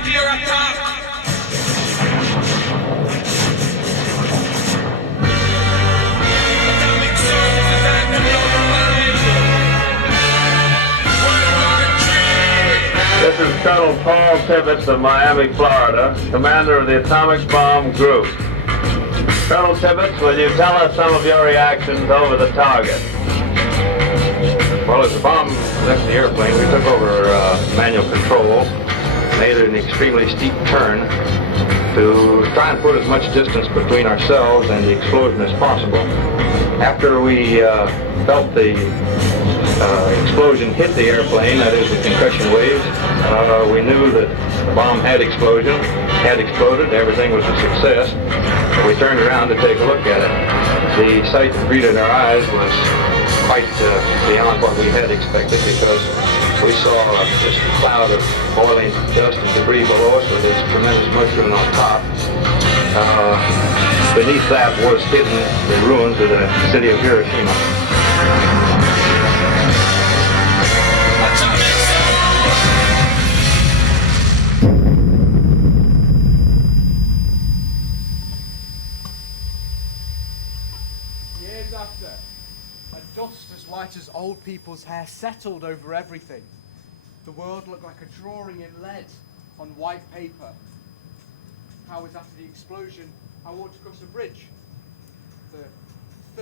nuclear attack. Atomic services and the global mind. World War III. This is Colonel Paul Tibbets of Miami, Florida, commander of the Atomic Bomb Group. Colonel Tibbets, will you tell us some of your reactions over the target? Well, as the bomb left the airplane, we took over manual control, made an extremely steep turn to try and put as much distance between ourselves and the explosion as possible. After we felt the explosion hit the airplane, that is the concussion waves, we knew that the bomb had exploded, everything was a success. We turned around to take a look at it. The sight that greeted our eyes was quite beyond what we had expected, because we saw just a cloud of boiling dust and debris below us with this tremendous mushroom on top. Beneath that was hidden the ruins of the city of Hiroshima. Years after, a dust as white as old people's hair settled over everything. The world looked like a drawing in lead on white paper. Hours after the explosion, I walked across a bridge. The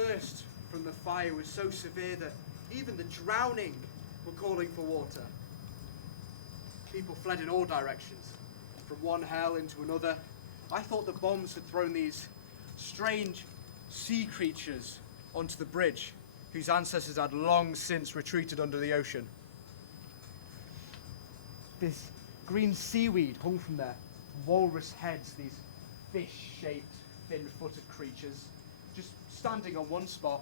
thirst from the fire was so severe that even the drowning were calling for water. People fled in all directions, from one hell into another. I thought the bombs had thrown these strange sea creatures onto the bridge, whose ancestors had long since retreated under the ocean. This green seaweed hung from their walrus heads, these fish-shaped, thin-footed creatures, just standing on one spot,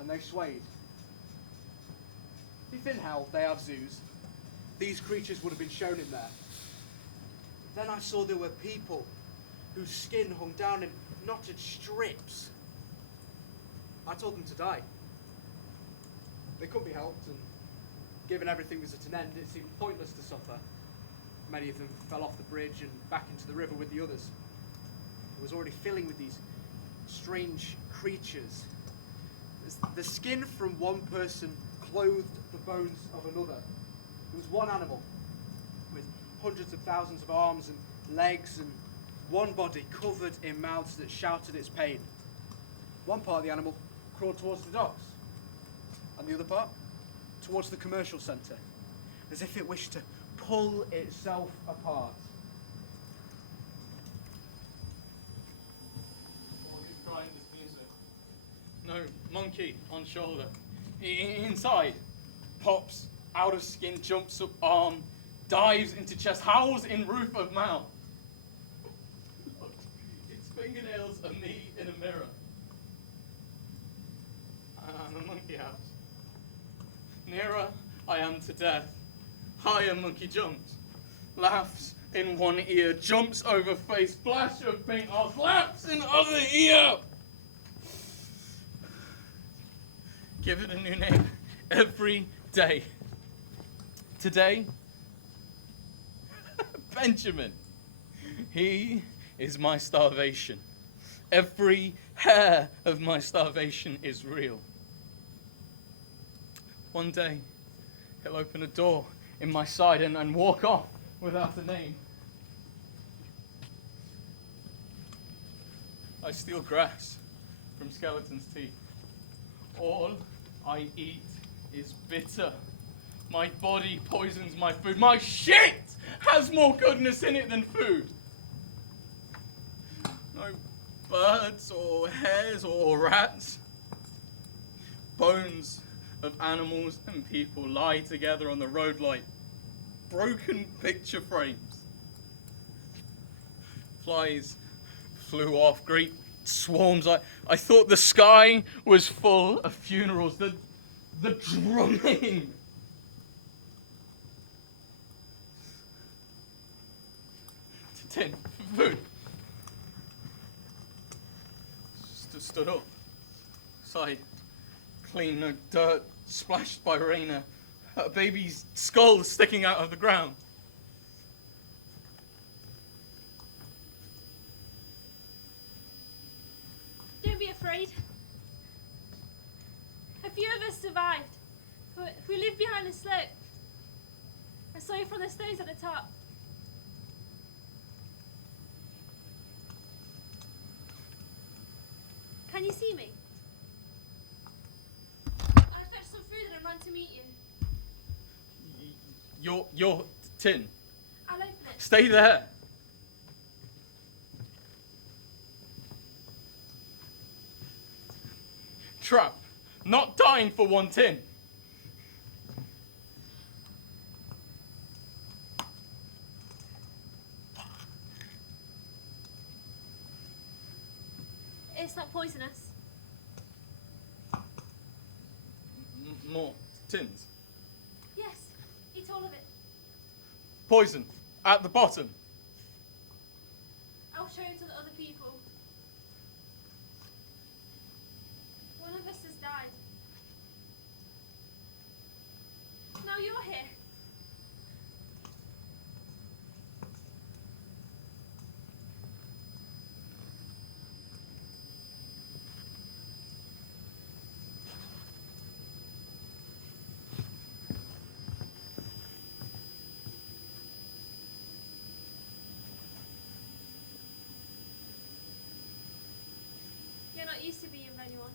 and they swayed. If in hell they have zoos, these creatures would have been shown in there. Then I saw there were people whose skin hung down in knotted strips. I told them to die. They couldn't be helped, and given everything was at an end, it seemed pointless to suffer. Many of them fell off the bridge and back into the river with the others. It was already filling with these strange creatures. The skin from one person clothed the bones of another. It was one animal with hundreds of thousands of arms and legs, and one body covered in mouths that shouted its pain. One part of the animal crawled towards the docks, and the other part towards the commercial centre, as if it wished to pull itself apart. Trying this music. No, monkey on shoulder. Inside, pops out of skin, jumps up arm, dives into chest, howls in roof of mouth. Look, its fingernails are me in a mirror. And the monkey house. Nearer I am to death. Higher monkey jumps, laughs in one ear, jumps over face, flash of pink eyes, laughs in other ear. Give it a new name every day. Today, Benjamin. He is my starvation. Every hair of my starvation is real. One day, he'll open a door in my side and walk off without a name. I steal grass from skeletons' teeth. All I eat is bitter. My body poisons my food. My shit has more goodness in it than food. No birds or hares or rats. Bones of animals and people lie together on the road like broken picture frames. Flies flew off, great swarms. I thought the sky was full of funerals. The drumming. Tin, food. Stood up. Side. Clean, no dirt, splashed by rain. A baby's skull sticking out of the ground. be afraid. A few of us survived. We lived behind the slope. I saw you from the stones at the top. Can you see me? I fetched some food and I ran to meet you. Your tin. I'll open it. Stay there. Trap. Not dying for one tin. It's not poisonous. More tins. Yes, eat all of it. Poison. At the bottom. I'll show you to the other people. One of us has died. Now you're here. You're not used to being with anyone.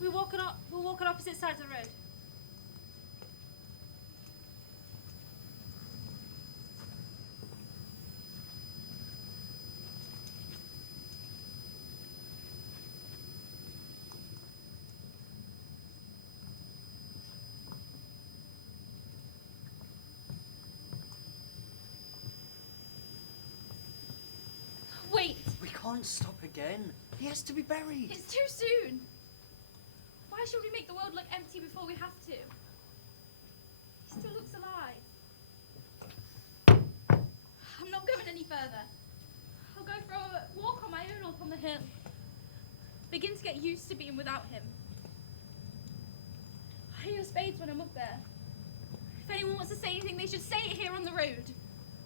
We'll walk on opposite sides of the road. Wait! We can't stop again. He has to be buried. It's too soon! Why should we make the world look empty before we have to? He still looks alive. I'm not going any further. I'll go for a walk on my own up on the hill. Begin to get used to being without him. I hear spades when I'm up there. If anyone wants to say anything, they should say it here on the road.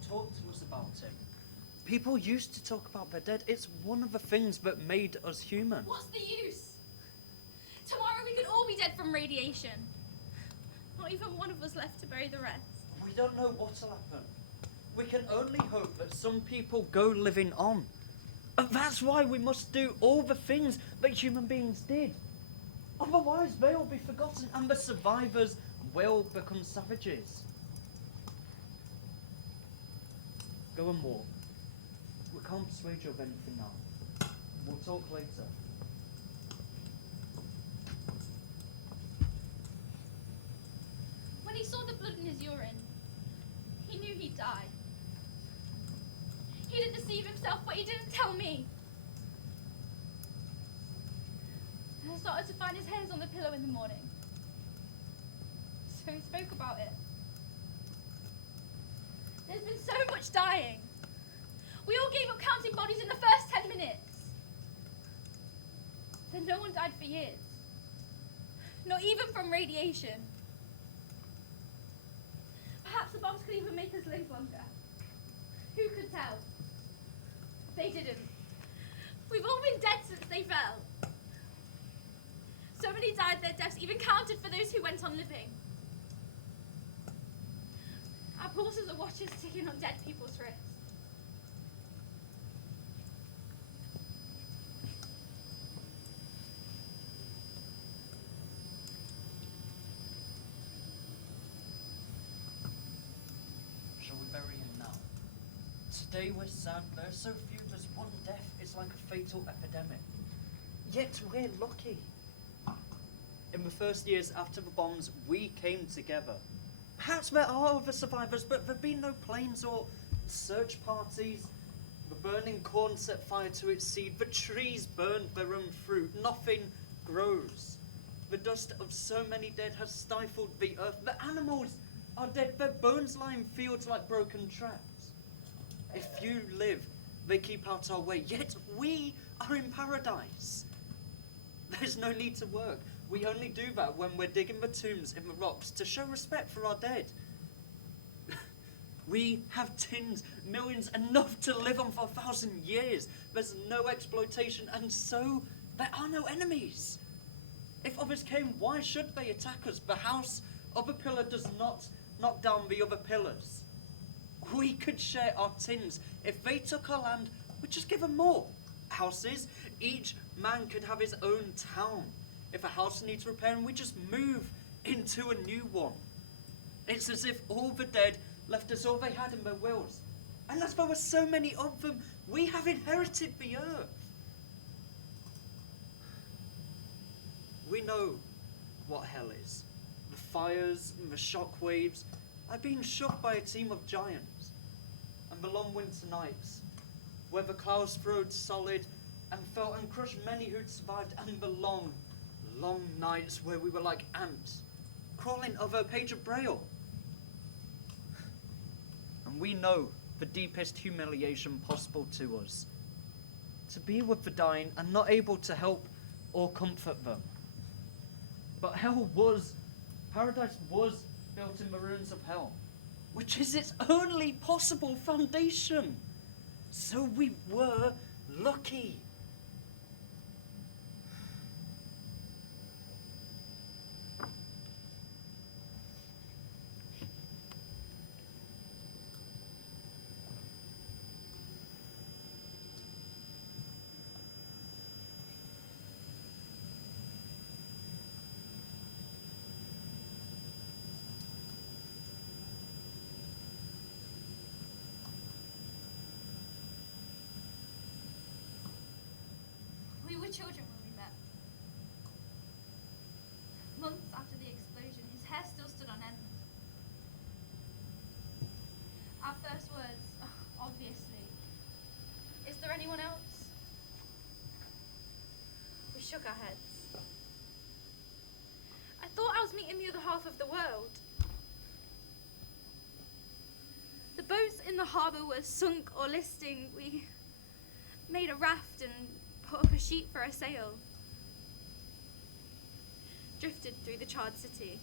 Talk to us about him. People used to talk about their dead. It's one of the things that made us human. What's the use? Tomorrow we could all be dead from radiation. Not even one of us left to bury the rest. We don't know what'll happen. We can only hope that some people go living on. And that's why we must do all the things that human beings did. Otherwise, they'll be forgotten and the survivors will become savages. Go and walk. We can't persuade you of anything now. We'll talk later. When he saw the blood in his urine, he knew he'd die. He didn't deceive himself, but he didn't tell me. And I started to find his hairs on the pillow in the morning. So he spoke about it. There's been so much dying. We all gave up counting bodies in the first 10 minutes. Then no one died for years. Not even from radiation. Perhaps the bombs could even make us live longer. Who could tell? They didn't. We've all been dead since they fell. So many died, their deaths even counted for those who went on living. Our pulses are watchers ticking on dead people's wrists. Shall we bury him now? Today we're sad. There's so few. There's one death. It's like a fatal epidemic. Yet we're lucky. In the first years after the bombs, we came together. Perhaps there are other survivors, but there've been no planes or search parties. The burning corn set fire to its seed. The trees burned their own fruit. Nothing grows. The dust of so many dead has stifled the earth. The animals are dead. Their bones lie in fields like broken traps. If you live, they keep out our way. Yet we are in paradise. There's no need to work. We only do that when we're digging the tombs in the rocks to show respect for our dead. We have tins, millions, enough to live on for 1,000 years. There's no exploitation, and so there are no enemies. If others came, why should they attack us? The house of a pillar does not knock down the other pillars. We could share our tins. If they took our land, we'd just give them more houses. Each man could have his own town. If a house needs repairing, we just move into a new one. It's as if all the dead left us all they had in their wills. And as there were so many of them, we have inherited the earth. We know what hell is. The fires and the shock waves. I've been shocked by a team of giants. And the long winter nights, where the clouds throwed solid and felt and crushed many who'd survived, and the long, long nights where we were like ants, crawling over a page of Braille. And we know the deepest humiliation possible to us. To be with the dying and not able to help or comfort them. But paradise was built in the ruins of hell, which is its only possible foundation. So we were lucky. We were children when we met. Months after the explosion, his hair still stood on end. Our first words, obviously, "Is there anyone else?" We shook our heads. I thought I was meeting the other half of the world. The boats in the harbour were sunk or listing. We made a raft and put up a sheet for a sail. Drifted through the charred city.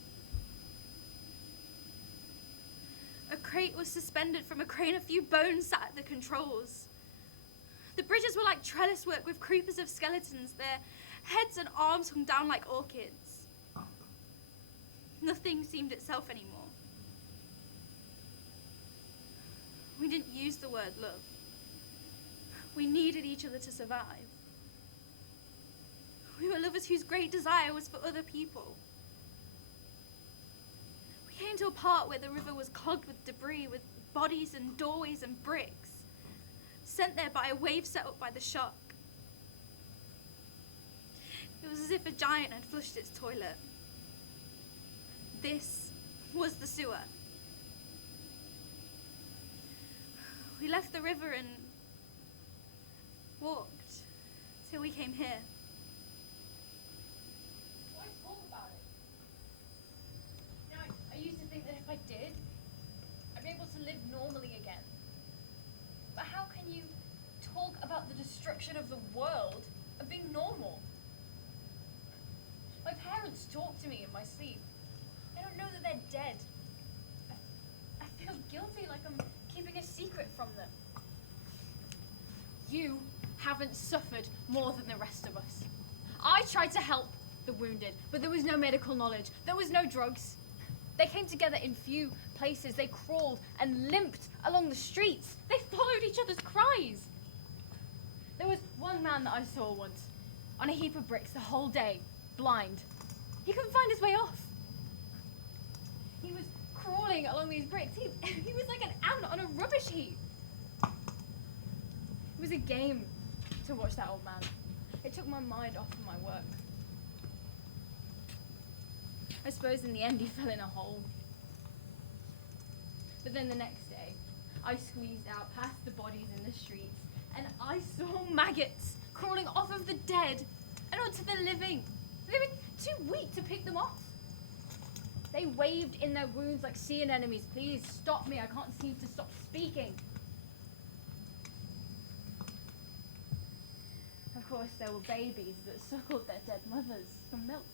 A crate was suspended from a crane. A few bones sat at the controls. The bridges were like trellis work with creepers of skeletons. Their heads and arms hung down like orchids. Nothing seemed itself anymore. We didn't use the word love. We needed each other to survive. We were lovers whose great desire was for other people. We came to a part where the river was clogged with debris, with bodies and doorways and bricks, sent there by a wave set up by the shock. It was as if a giant had flushed its toilet. This was the sewer. We left the river and walked till we came here. Why talk about it? You know, I used to think that if I did, I'd be able to live normally again. But how can you talk about the destruction of the world of being normal? My parents talk to me in my sleep. I don't know that they're dead. I feel guilty, like I'm keeping a secret from them. You haven't suffered more than the rest of us. I tried to help the wounded, but there was no medical knowledge. There was no drugs. They came together in few places. They crawled and limped along the streets. They followed each other's cries. There was one man that I saw once on a heap of bricks the whole day, blind. He couldn't find his way off. He was crawling along these bricks. He was like an ant on a rubbish heap. It was a game to watch that old man. It took my mind off of my work. I suppose in the end he fell in a hole. But then the next day, I squeezed out past the bodies in the streets, and I saw maggots crawling off of the dead and onto the living. They were too weak to pick them off. They waved in their wounds like sea anemones. Please stop me, I can't seem to stop speaking. Of course, there were babies that suckled their dead mothers for milk.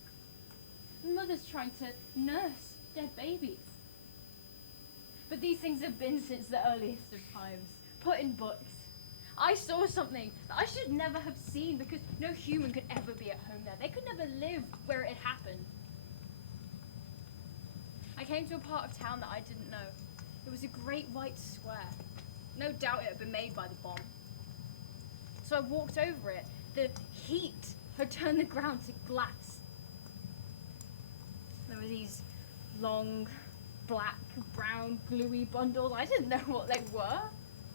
Mothers trying to nurse dead babies. But But these things have been since the earliest of times, put in books. I saw something that I should never have seen because no human could ever be at home there. They could never live where it happened. I came to a part of town that I didn't know. It was a great white square. No doubt it had been made by the bomb. So I walked over it. The heat had turned the ground to glass. There were these long, black, brown, gluey bundles. I didn't know what they were.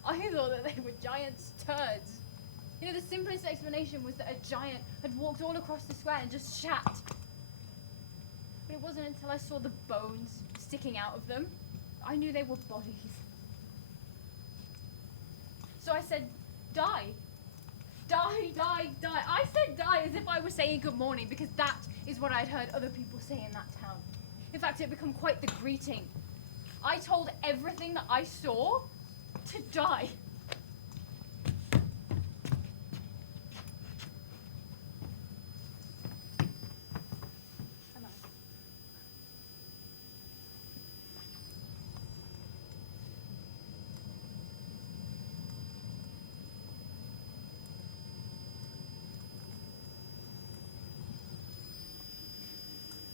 I thought that they were giant turds. You know, the simplest explanation was that a giant had walked all across the square and just shat. But it wasn't until I saw the bones sticking out of them, I knew they were bodies. So I said, die. Die, die, die. I said die as if I was saying good morning because that is what I'd heard other people say in that town. In fact, it had become quite the greeting. I told everything that I saw to die.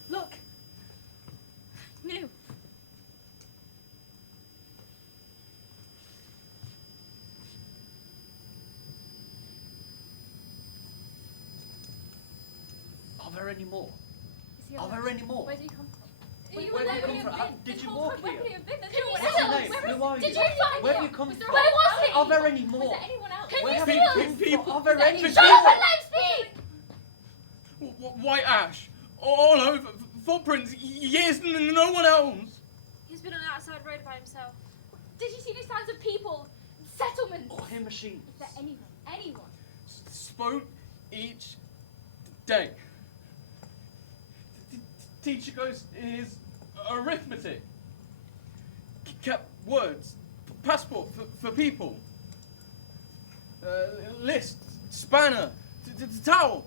Look! New. Are there any more? Is he Are alive? there any more? Where did he come from? Where did you come from? Did you walk Where here? could he have been? There's Can you no one What's your else. name? Where Who are did you? you find Where him? have you come Was there from? Where was he? Are there any Was more? there anyone else? Can Where you have see you us? been People. for? Are there any Shut up and let him speak! White ash, all over, footprints, years, no one else. He's been on the outside road by himself. Did you see any signs of people? Settlements? Or him machines? Is there anyone? Anyone? Spoke each day. Teacher goes his arithmetic. Kept words, passport for people. List, spanner, towel.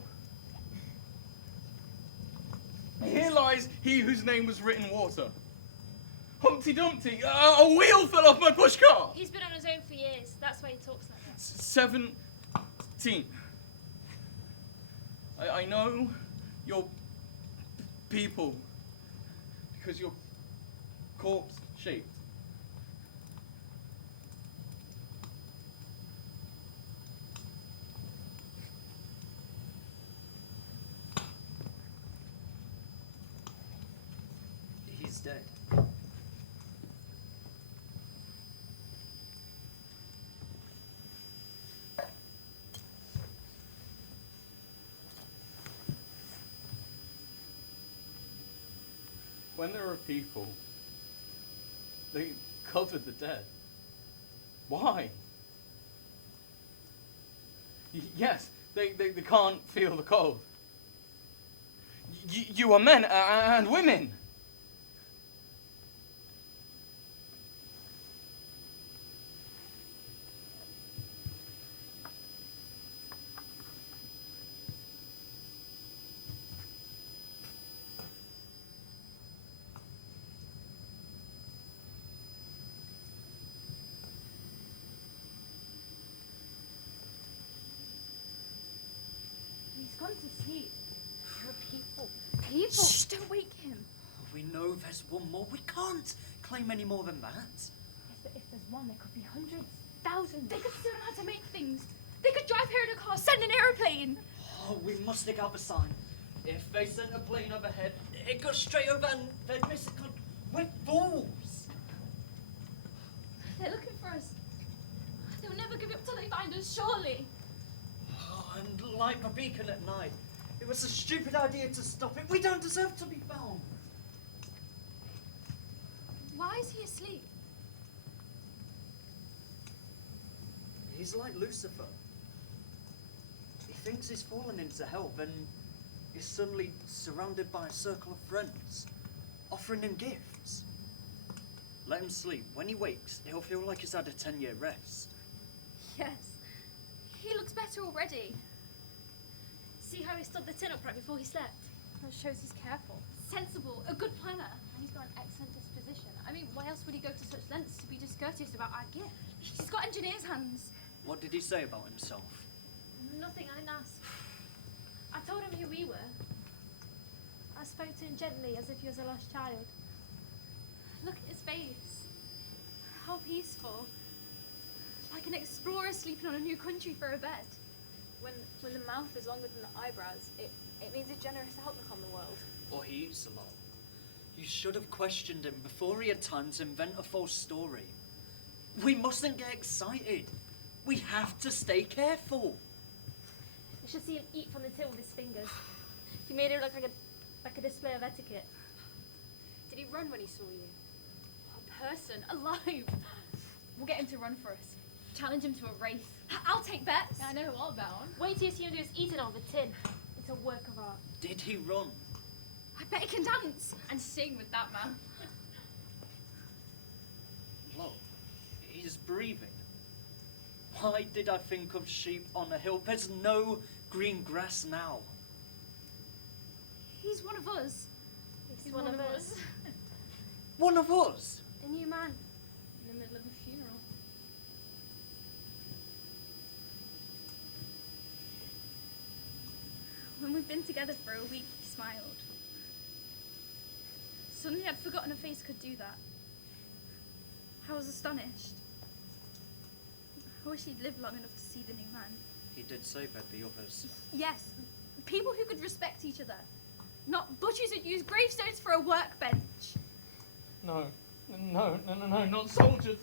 Here lies he whose name was written water. Humpty Dumpty, a wheel fell off my pushcart. He's been on his own for years. That's why he talks like that. 17. I know your people because you're corpse shaped. He's dead. When there are people, they cover the dead. Why? Yes, they can't feel the cold. You are men and women. He's gone to sleep. There are people. People! Shh, don't wake him. We know there's one more. We can't claim any more than that. Yes, but if there's one, there could be hundreds, thousands. They could still know how to make things. They could drive here in a car, send an aeroplane. Oh, we must dig out the sign. If they sent a plane overhead, it goes straight over and they'd miss it. We're fools. They're looking for us. They'll never give up till they find us, surely. Oh, and like the beacon at night. It was a stupid idea to stop it. We don't deserve to be found. Why is he asleep? He's like Lucifer. He thinks he's fallen into hell, then he's suddenly surrounded by a circle of friends, offering him gifts. Let him sleep. When he wakes, he'll feel like he's had a 10-year rest. Yes. He looks better already. See how he stood the tin upright before he slept? That shows he's careful. Sensible, a good planner. And he's got an excellent disposition. I mean, why else would he go to such lengths to courteous about our gift. She's got engineer's hands. What did he say about himself? Nothing, I didn't ask. I told him who we were. I spoke to him gently as if he was a lost child. Look at his face. How peaceful. Like an explorer sleeping on a new country for a bed. When the mouth is longer than the eyebrows, it means a generous outlook on the world. Or he eats a lot. You should have questioned him before he had time to invent a false story. We mustn't get excited. We have to stay careful. You should see him eat from the till with his fingers. He made it look like a display of etiquette. Did he run when he saw you? A person, alive. We'll get him to run for us. Challenge him to a race. I'll take bets. Yeah, I know who I'll bet on. Wait till you see him do his eating out of a tin. It's a work of art. Did he run? I bet he can dance. And sing with that man. Look, he's breathing. Why did I think of sheep on a hill? There's no green grass now. He's one of us. He's one of us. One of us? A new man. In the middle of a funeral. When we'd been together for a week, he smiled. Suddenly I'd forgotten a face could do that. I was astonished. I wish he'd lived long enough to see the new man. He did say that the others. Yes, people who could respect each other. Not butchers who'd use gravestones for a workbench. No, not soldiers.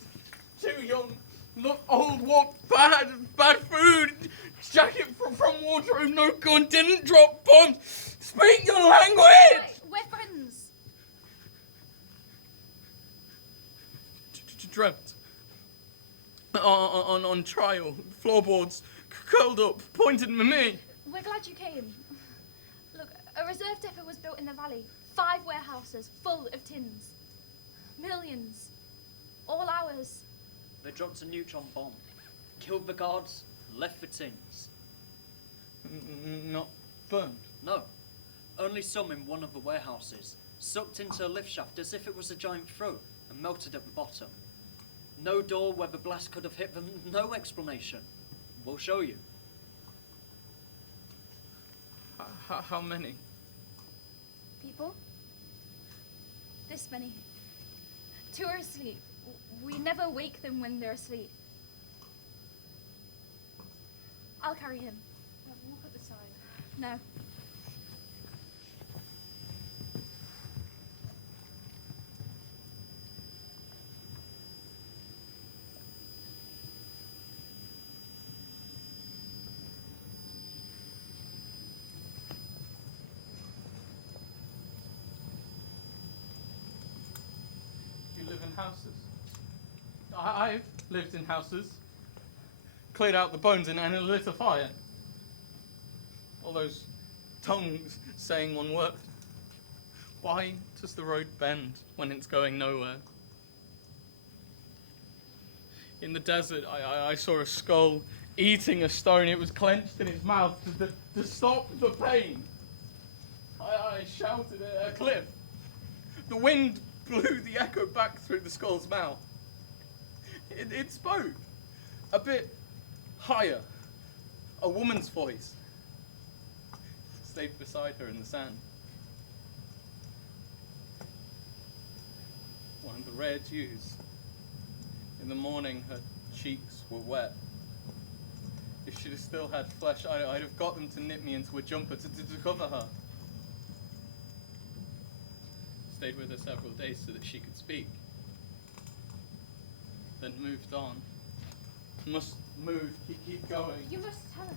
Too young. Look old, walk bad food. Jacket from wardrobe, no gun, didn't drop bombs. Speak your language! Right, we're friends. Dreamt. On trial, floorboards, curled up, pointed at me. We're glad you came. Look, a reserve depot was built in the valley. 5 warehouses full of tins. Millions. All ours. They dropped a neutron bomb. Killed the guards, left the tins. Not burned. No, only some in one of the warehouses. Sucked into a lift shaft as if it was a giant throat and melted at the bottom. No door where the blast could have hit them, no explanation. We'll show you. How many? People? This many. 2 are asleep. We never wake them when they're asleep. I'll carry him. Walk up the side. No. You live in houses. I've lived in houses. Cleared out the bones and lit a fire. All those tongues saying one word. Why does the road bend when it's going nowhere? In the desert, I saw a skull eating a stone. It was clenched in its mouth to stop the pain. I shouted at a cliff. The wind blew the echo back through the skull's mouth. It spoke. A bit higher. A woman's voice. Stayed beside her in the sand. One of the rare dews. In the morning, her cheeks were wet. If she'd have still had flesh, I'd have got them to knit me into a jumper to cover her. Stayed with her several days so that she could speak. Then moved on. Must move, keep going. You must tell us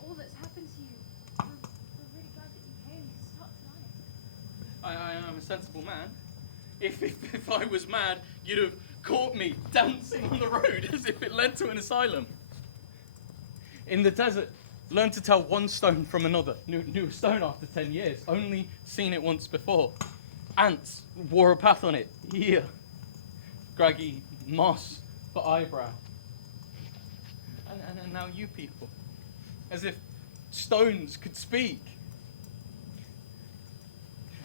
all that's happened to you. We're really glad that you came. Stop tonight. I'm a sensible man. If I was mad, you'd have caught me dancing on the road as if it led to an asylum. In the desert, learned to tell one stone from another. Knew a stone after 10 years. Only seen it once before. Ants wore a path on it. Here. Scraggy moss for eyebrow. And now you people. As if stones could speak.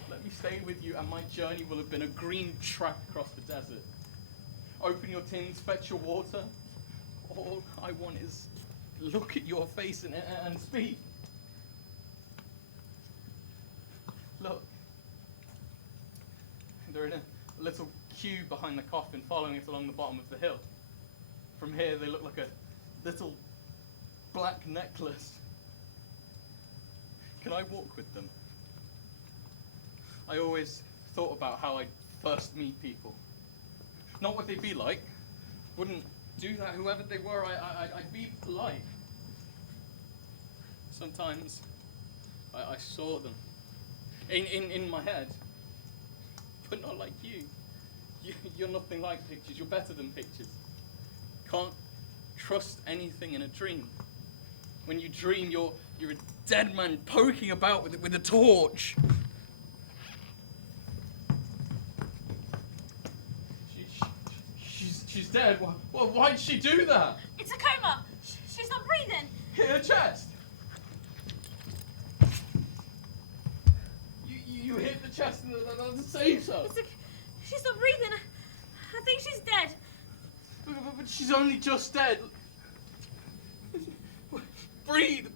Let me stay with you and my journey will have been a green track across the desert. open your tins, fetch your water. All I want is look at your face and speak. Look. They're in a little queue behind the coffin, following it along the bottom of the hill. From here, they look like a little black necklace. Can I walk with them? I always thought about how I'd first meet people. Not what they'd be like. Wouldn't do that, whoever they were, I'd be polite. Sometimes I saw them in my head, but not like you. You're nothing like pictures, you're better than pictures. Can't trust anything in a dream. When you dream, you're a dead man poking about with a torch. She's dead. Why'd she do that? It's a coma. She's not breathing. Hit her chest. You hit the chest and that saves her. She's not breathing. I think she's dead. But she's only just dead. Breathe.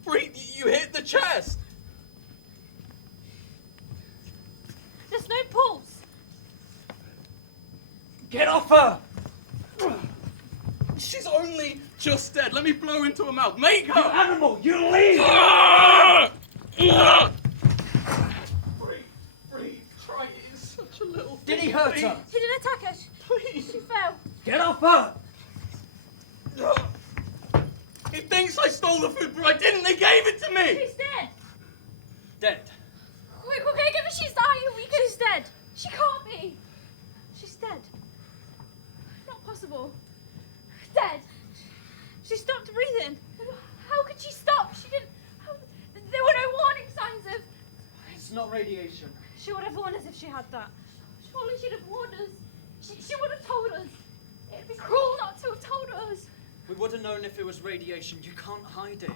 You hit the chest. There's no pulse. Get off her. She's only just dead. Let me blow into her mouth. Make her. You animal, you leave! Breathe. Try it. It's such a little Did he thing. hurt Please. her? He didn't attack her. Please. She fell. Get off her! He thinks I stole the food, but I didn't. They gave it to me. She's dead. Dead. Quick, we're gonna give her. She's dying. She's dead. She can't be. She's dead. Not possible. Dead. She stopped breathing. How could she stop? She didn't. There were no warning signs of. It's not radiation. She would have warned us if she had that. Surely she'd have warned us. She would have told us. It'd be cruel not to have told us. We would have known if it was radiation. You can't hide it.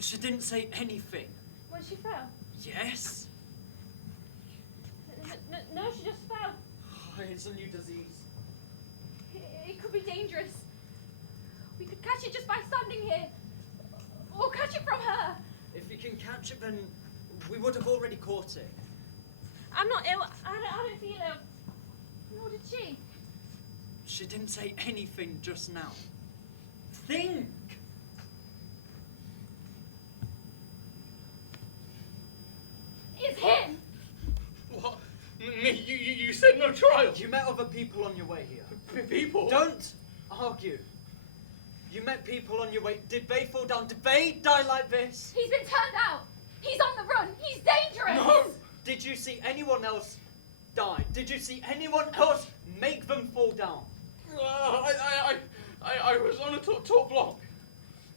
She didn't say anything. When she fell? Yes? No, she just fell. Oh, it's a new disease. It could be dangerous. We could catch it just by standing here. Or catch it from her. If you can catch it, then we would have already caught it. I'm not ill. I don't feel ill. Nor did she. She didn't say anything just now. Think! It's him! What? Me? You said no trial. You met other people on your way here. People? Don't argue. You met people on your way. Did they fall down? Did they die like this? He's been turned out. He's on the run. He's dangerous. No. Did you see anyone else die? Did you see anyone else make them fall down? I was on a taut block.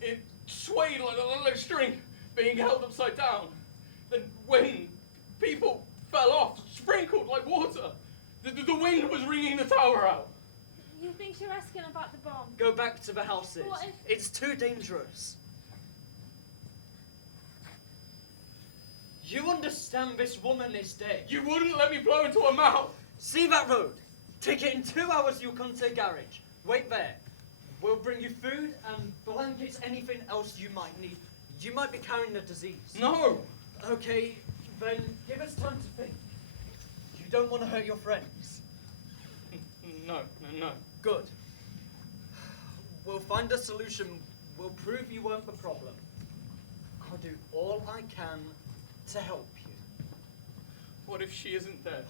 It swayed like a string being held upside down. Then wind, people fell off, sprinkled like water. The wind was wringing the tower out. You think you're asking about the bomb? Go back to the houses. What if- It's too dangerous. You understand this woman is dead. You wouldn't let me blow into her mouth. See that road? Take it in 2 hours, you'll come to a garage. Wait there. We'll bring you food and blankets, anything else you might need. You might be carrying the disease. No. Okay, then give us time to think. You don't want to hurt your friends. No. Good. We'll find a solution. We'll prove you weren't the problem. I'll do all I can to help you. What if she isn't dead?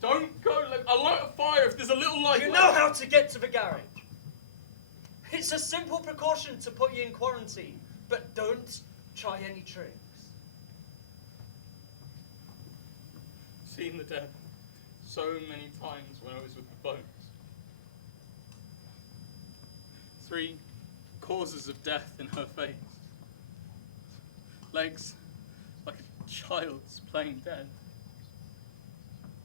Don't go. I'll light a fire if there's a little light. You left. know how to get to the garage. It's a simple precaution to put you in quarantine, but don't try any tricks. Seen the dead so many times when I was with the bones. 3 causes of death in her face. Legs like a child's playing dead.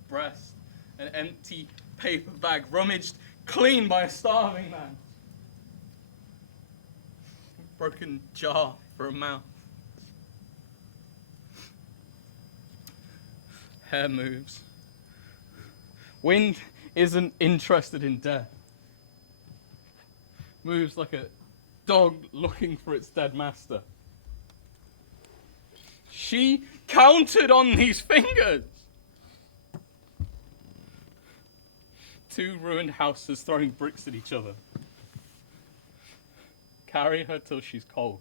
Breast, an empty paper bag rummaged clean by a starving man. Broken jar for a mouth. Hair moves. Wind isn't interested in death. moves like a dog looking for its dead master. She counted on these fingers. 2 ruined houses throwing bricks at each other. Carry her till she's cold.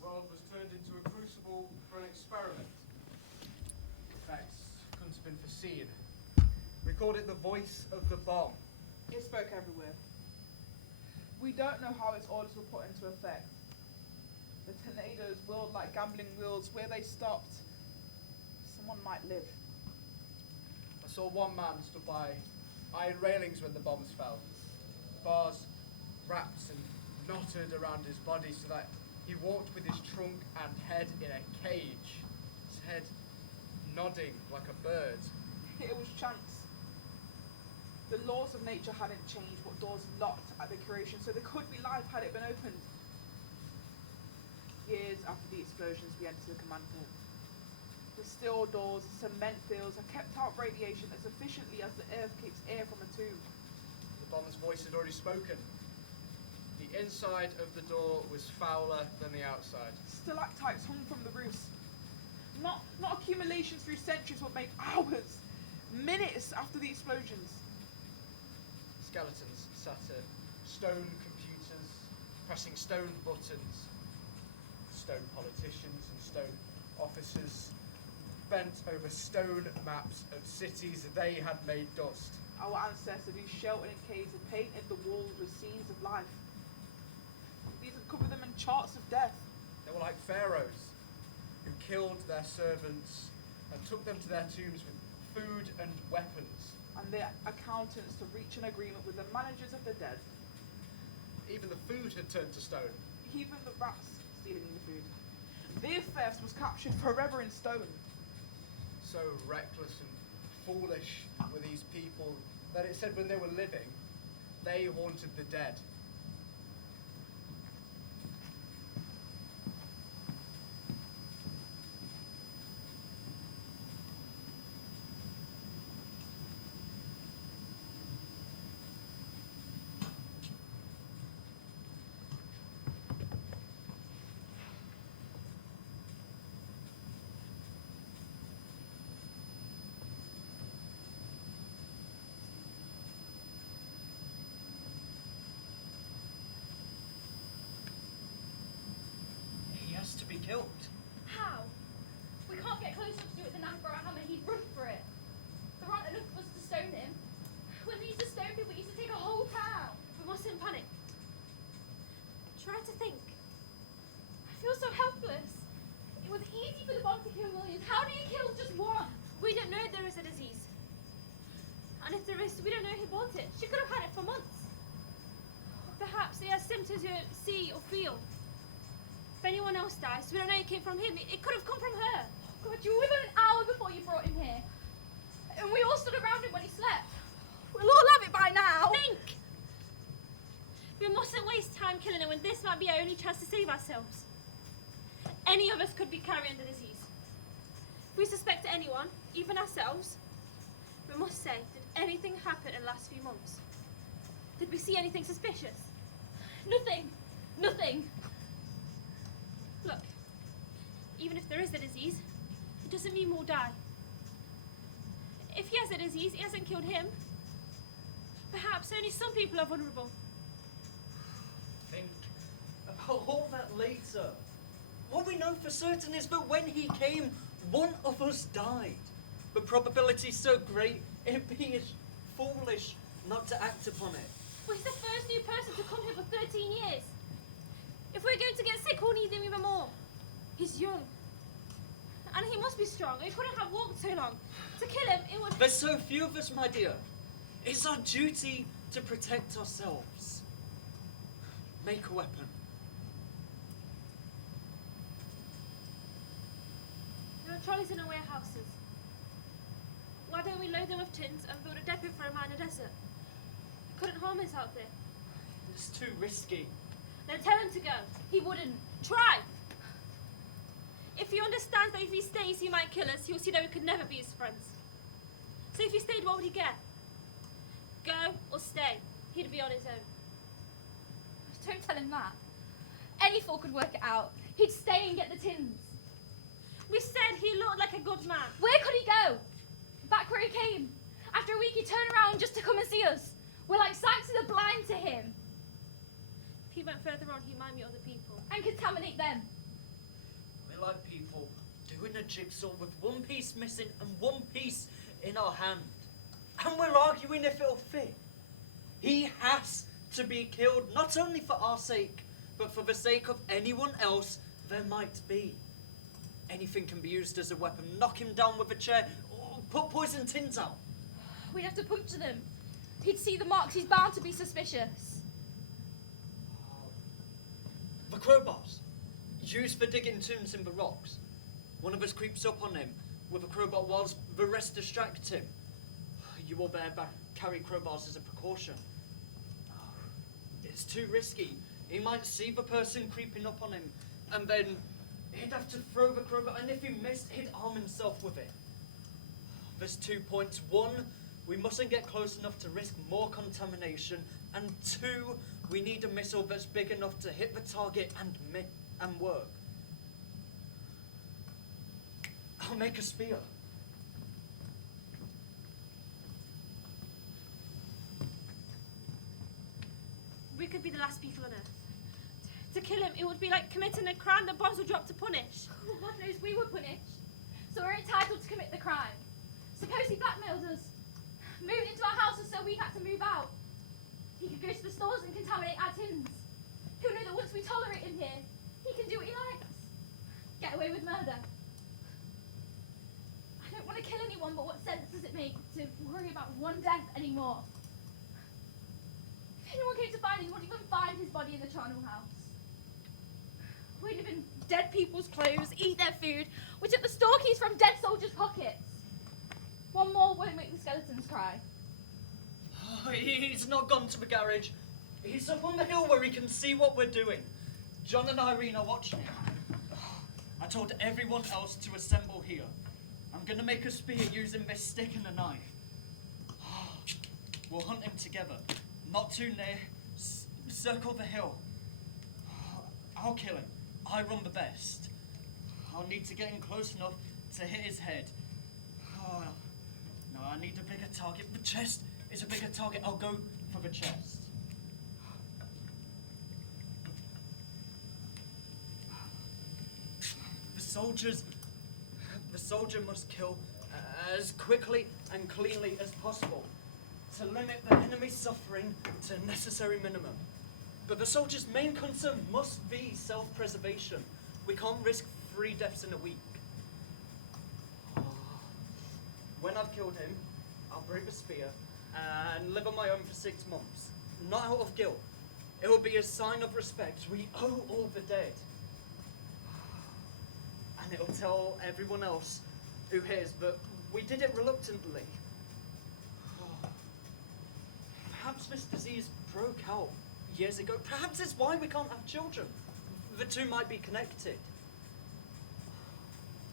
The world was turned into a crucible for an experiment. Effects couldn't have been foreseen. We called it the voice of the bomb. It spoke everywhere. We don't know how its orders were put into effect. The tornadoes whirled like gambling wheels. Where they stopped, someone might live. I saw one man stood by iron railings when the bombs fell. Bars wrapped and knotted around his body so that he walked with his trunk and head in a cage. His head nodding like a bird. It was chance. The laws of nature hadn't changed, but doors locked at the creation, so there could be life had it been opened. Years after the explosions, we entered the command pit. The steel doors, cement fields have kept out radiation as efficiently as the earth keeps air from a tube. The bomb's voice had already spoken. The inside of the door was fouler than the outside. Stalactites hung from the roofs. Not accumulations through centuries, but make hours, minutes after the explosions. Skeletons sat at stone computers, pressing stone buttons. Stone politicians and stone officers bent over stone maps of cities they had made dust. Our ancestors who sheltered in caves had painted the walls with scenes of life. These had covered them in charts of death. They were like pharaohs who killed their servants and took them to their tombs with food and weapons. And their accountants to reach an agreement with the managers of the dead. Even the food had turned to stone. Even the rats stealing the food. Their theft was captured forever in stone. So reckless and foolish were these people that it said when they were living, they haunted the dead. He has to be killed. How? We can't get close enough to do it with a knife or a hammer. He'd run for it. There aren't enough of us to stone him. When we used to stone people, we used to take a whole town. We mustn't panic. Try to think. I feel so helpless. It was easy for the bomb to kill millions. How do you kill just one? We don't know if there is a disease. And if there is, we don't know who brought it. She could have had it for months. Perhaps he has symptoms you don't see or feel. If anyone else dies, we don't know it came from him. It could have come from her. God, you were within an hour before you brought him here. And we all stood around him when he slept. We'll all have it by now. Think! We mustn't waste time killing him when this might be our only chance to save ourselves. Any of us could be carrying the disease. If we suspect anyone, even ourselves, we must say, did anything happen in the last few months? Did we see anything suspicious? Nothing. Nothing. Look, even if there is a disease, it doesn't mean we'll die. If he has a disease, it hasn't killed him. Perhaps only some people are vulnerable. Think about all that later. What we know for certain is that when he came, one of us died. The probability's so great, it'd be foolish not to act upon it. Well, he's the first new person to come here for 13 years. If we're going to get sick, we'll need him even more. He's young. And he must be strong. He couldn't have walked so long. To kill him, it would... There's so few of us, my dear. It's our duty to protect ourselves. Make a weapon. There are trolleys in our warehouses. Why don't we load them with tins and build a depot for a man in the desert? Couldn't harm us out there. It's too risky. Then tell him to go. He wouldn't. Try! If he understands that if he stays he might kill us, he'll see that we could never be his friends. So if he stayed, what would he get? Go or stay? He'd be on his own. Don't tell him that. Any fool could work it out. He'd stay and get the tins. We said he looked like a good man. Where could he go? Back where he came. After a week he'd turn around just to come and see us. We're like sights of the blind to him. If he went further on, he might meet other people. And contaminate them. We're like people doing a jigsaw with one piece missing and one piece in our hand. And we're arguing if it'll fit. He has to be killed, not only for our sake, but for the sake of anyone else there might be. Anything can be used as a weapon. Knock him down with a chair, or put poison tins out. We'd have to puncture them. He'd see the marks, he's bound to be suspicious. The crowbars, used for digging tombs in the rocks. One of us creeps up on him with a crowbar whilst the rest distract him. You all better carry crowbars as a precaution. It's too risky. He might see the person creeping up on him, and then he'd have to throw the crowbar, and if he missed, he'd arm himself with it. There's 2 points. 1, we mustn't get close enough to risk more contamination, and 2, we need a missile that's big enough to hit the target and work. I'll make a spear. We could be the last people on Earth. To kill him, it would be like committing a crime that bombs were dropped to punish. God knows we were punished. So we're entitled to commit the crime. Suppose he blackmailed us. Moved into our houses so we had to move out. He could go to the stores and contaminate our tins. He'll know that once we tolerate him here, he can do what he likes. Get away with murder. I don't want to kill anyone, but what sense does it make to worry about one death anymore? If anyone came to find him, he wouldn't even find his body in the charnel house. We live in dead people's clothes, eat their food. We took the store keys from dead soldiers' pockets. One more won't make the skeletons cry. Oh, he's not gone to the garage. He's up on the hill where he can see what we're doing. John and Irene are watching him. I told everyone else to assemble here. I'm going to make a spear using this stick and a knife. We'll hunt him together. Not too near. Circle the hill. I'll kill him. I run the best. I'll need to get in close enough to hit his head. No, I need a bigger target. The chest is a bigger target. I'll go for the chest. The soldier must kill as quickly and cleanly as possible to limit the enemy's suffering to a necessary minimum. But the soldier's main concern must be self-preservation. We can't risk 3 deaths in a week. When I've killed him, I'll break the spear and live on my own for 6 months. Not out of guilt. It will be a sign of respect. We owe all the dead. And it'll tell everyone else who hears, but we did it reluctantly. Perhaps this disease broke out years ago. Perhaps it's why we can't have children. The two might be connected.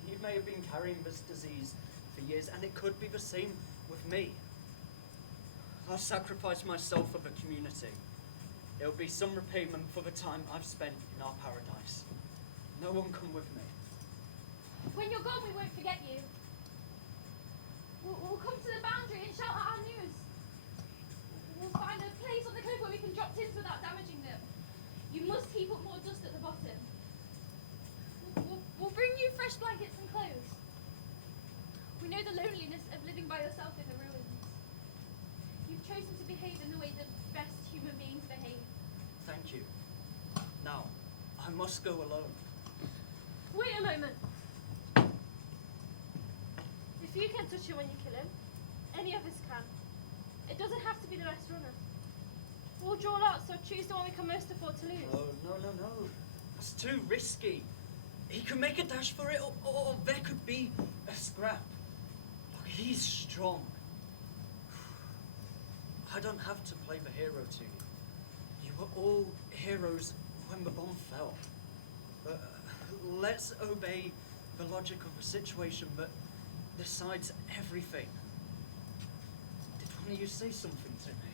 You may have been carrying this disease for years, and it could be the same with me. I'll sacrifice myself for the community. It'll be some repayment for the time I've spent in our paradise. No one come with me. When you're gone, we won't forget you. We'll come to the boundary and shout out our news. We'll find a place on the cliff where we can drop tins without damaging them. You must heap up more dust at the bottom. We'll bring you fresh blankets and clothes. We know the loneliness of living by yourself in the ruins. You've chosen to behave in the way that best human beings behave. Thank you. Now, I must go alone. Wait a moment. If you can touch him when you kill him, any of us can. It doesn't have to be the best runner. We'll draw lots, so choose the one we can most afford to lose. No. That's too risky. He could make a dash for it, or there could be a scrap. Look, he's strong. I don't have to play the hero to you. You were all heroes when the bomb fell. Let's obey the logic of the situation that decides everything. Did one of you say something to me?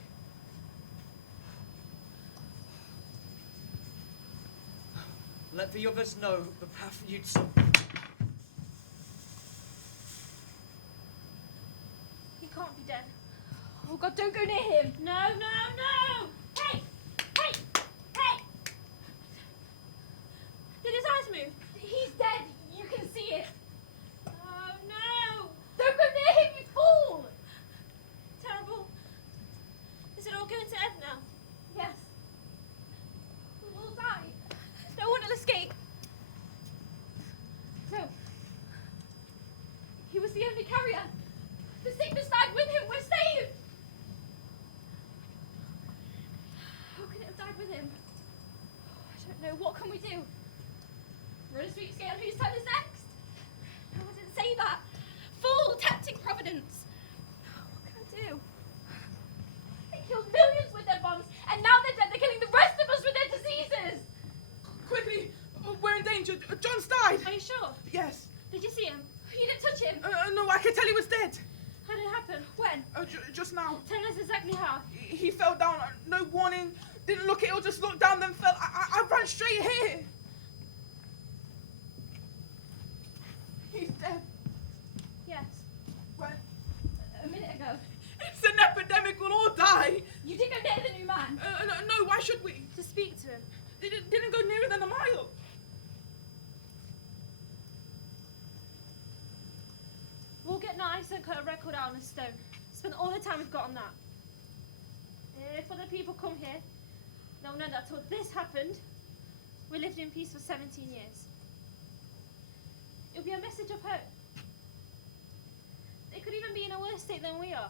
Let the others know the path you'd some. He can't be dead. Oh God, don't go near him. No, no, no! Hey! Hey! Hey! Did his eyes move? He's dead. You can see it. Oh no! Don't go near him, you fool! Terrible. Is it all going to end now? Yes. We will die. No one will escape. No. He was the only carrier. The sickness died with him. We're saved. How can it have died with him? I don't know. What can we do? Run a sweet scale. Whose turn is next? No, I didn't say that. Fool, tempting providence. What can I do? They killed millions with their bombs, and now they're dead. They're killing the rest of us with their diseases. Quickly, we're in danger. John's died. Are you sure? Yes. Did you see him? You didn't touch him. No, I can tell he was dead. How did it happen? When? Just now. Tell us exactly how. He fell down, no warning, didn't look at it, or just looked down, then fell. I ran straight here. He's dead. Yes. When? A minute ago. It's an epidemic, we'll all die. You did go near the new man. No, why should we? To speak to him. Didn't go nearer than a mile. We'll get knives and cut a record out on a stone. Spend all the time we've got on that. If other people come here, they'll know that till this happened, we lived in peace for 17 years. It'll be a message of hope. They could even be in a worse state than we are.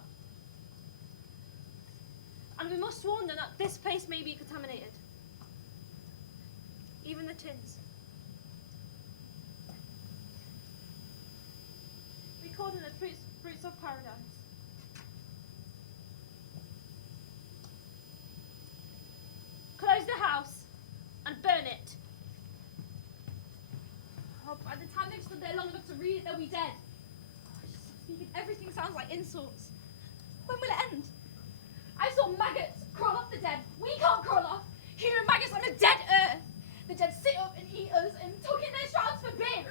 And we must warn them that this place may be contaminated. Even the tins. We call them the fruits of paradise. Close the house and burn it. Oh, by the time they've stood there long enough to read it, they'll be dead. Everything sounds like insults. When will it end? I saw maggots crawl off the dead. We can't crawl off. Human maggots on a dead earth. The dead sit up and eat us and tuck in their shrouds for bits.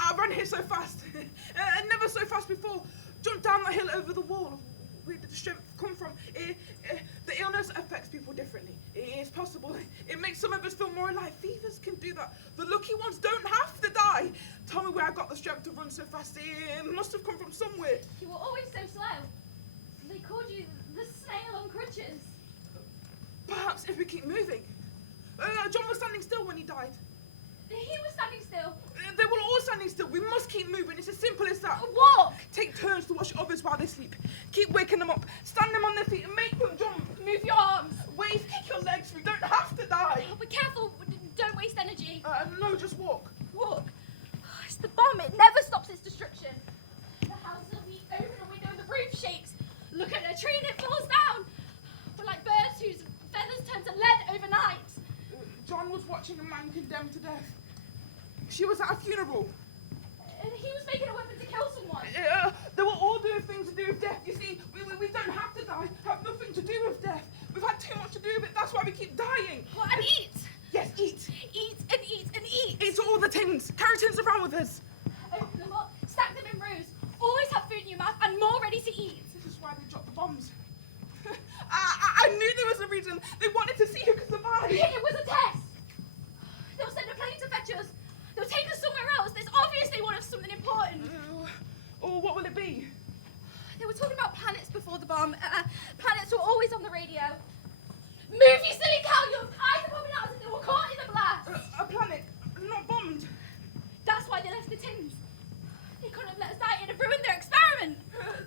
I ran here so fast, and never so fast before. Jumped down the hill over the wall. Where did the strength come from? The illness affects people differently. It's possible. It makes some of us feel more alive. Fevers can do that. The lucky ones don't have to die. Tell me where I got the strength to run so fast. It must have come from somewhere. You were always so slow. They called you the snail on crutches. Perhaps if we keep moving. John was standing still when he died. He was standing still. They were all standing still. We must keep moving. It's as simple as that. Walk! Take turns to watch others while they sleep. Keep waking them up. Stand them on their feet and make them jump. Move your arms. Wave, kick your legs. We don't have to die. Be careful. Don't waste energy. No, just walk. Walk. It's the bomb. It never stops its destruction. The house will be open a window and the roof shakes. Look at a tree and it falls down. We're like birds whose feathers turn to lead overnight. John was watching a man condemned to death. She was at a funeral. And he was making a weapon to kill someone. They were all doing things to do with death. You see, we don't have to die. Have nothing to do with death. We've had too much to do with it. That's why we keep dying. What, and eat? Yes, eat. Eat and eat and eat. Eat all the tins. Carry tins around with us. Open them up. Stack them in rows. Always have food in your mouth and more ready to eat. This is why they dropped the bombs. I knew there was a reason. They wanted to see who could survive. It was a test. They'll send a plane to fetch us. They'll take us somewhere else. There's obviously one of something important. Or what will it be? They were talking about planets before the bomb. Planets were always on the radio. Move, you silly cow! Your eyes are popping out as if they were caught in the blast. A planet, not bombed. That's why they left the tins. They couldn't have let us die. It'd have ruined their experiment.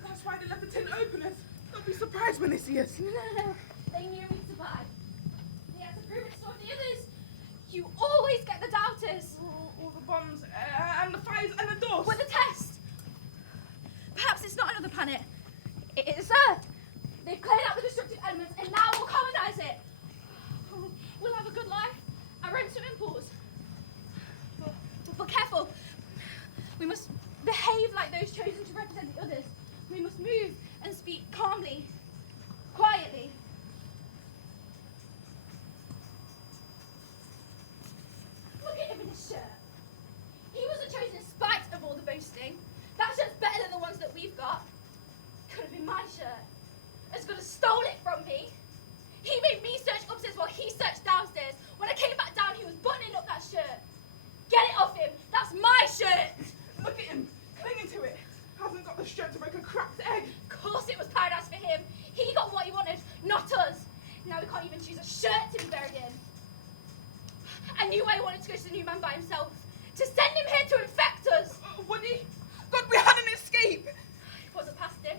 That's why they left the tin openers. They'll be surprised when they see us. No. They knew we'd survive. They had to prove it to some of the others. You always get the doubters. All the bombs and the fires and the doors. With the test. Perhaps it's not another planet. It's Earth. They've cleared out the destructive elements and now we'll colonize it. We'll have a good life. Our own swimming pools. But careful. We must behave like those chosen to represent the others. We must move and speak calmly, quietly. Look at him in me my shirt. As good as stole it from me. He made me search upstairs while he searched downstairs. When I came back down, he was buttoning up that shirt. Get it off him. That's my shirt. Look at him, clinging to it. Hasn't got the strength to break a cracked egg. Of course it was paradise for him. He got what he wanted, not us. Now we can't even choose a shirt to be buried in. I knew why he wanted to go to the new man by himself. To send him here to infect us. Would he? God, we had an escape. It wasn't past him.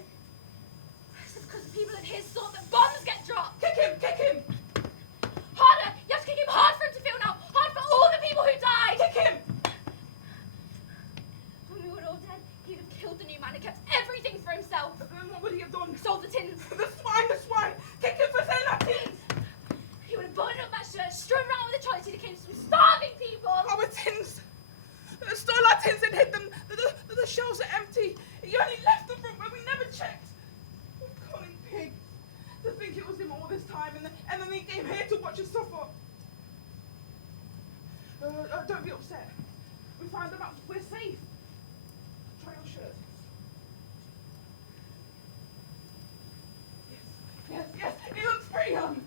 It's just because people of his thought that bombs get dropped. Kick him, kick him. Harder. You have to kick him hard for him to feel now. Hard for all the people who died. Kick him. When we were all dead, he'd have killed the new man and kept everything for himself. Then what would he have done? Sold the tins. The swine. Kick him for selling our tins. He would have buttoned up that shirt, strung around with a trolley till he came to some starving people. Our tins. Stole our tins and hid them. The shelves are empty. He only left the front where we never checked. Oh, cunning pig. To think it was him all this time and then he came here to watch us suffer. Don't be upset. We found them out. We're safe. Try your shirt. Yes. He looks pretty young.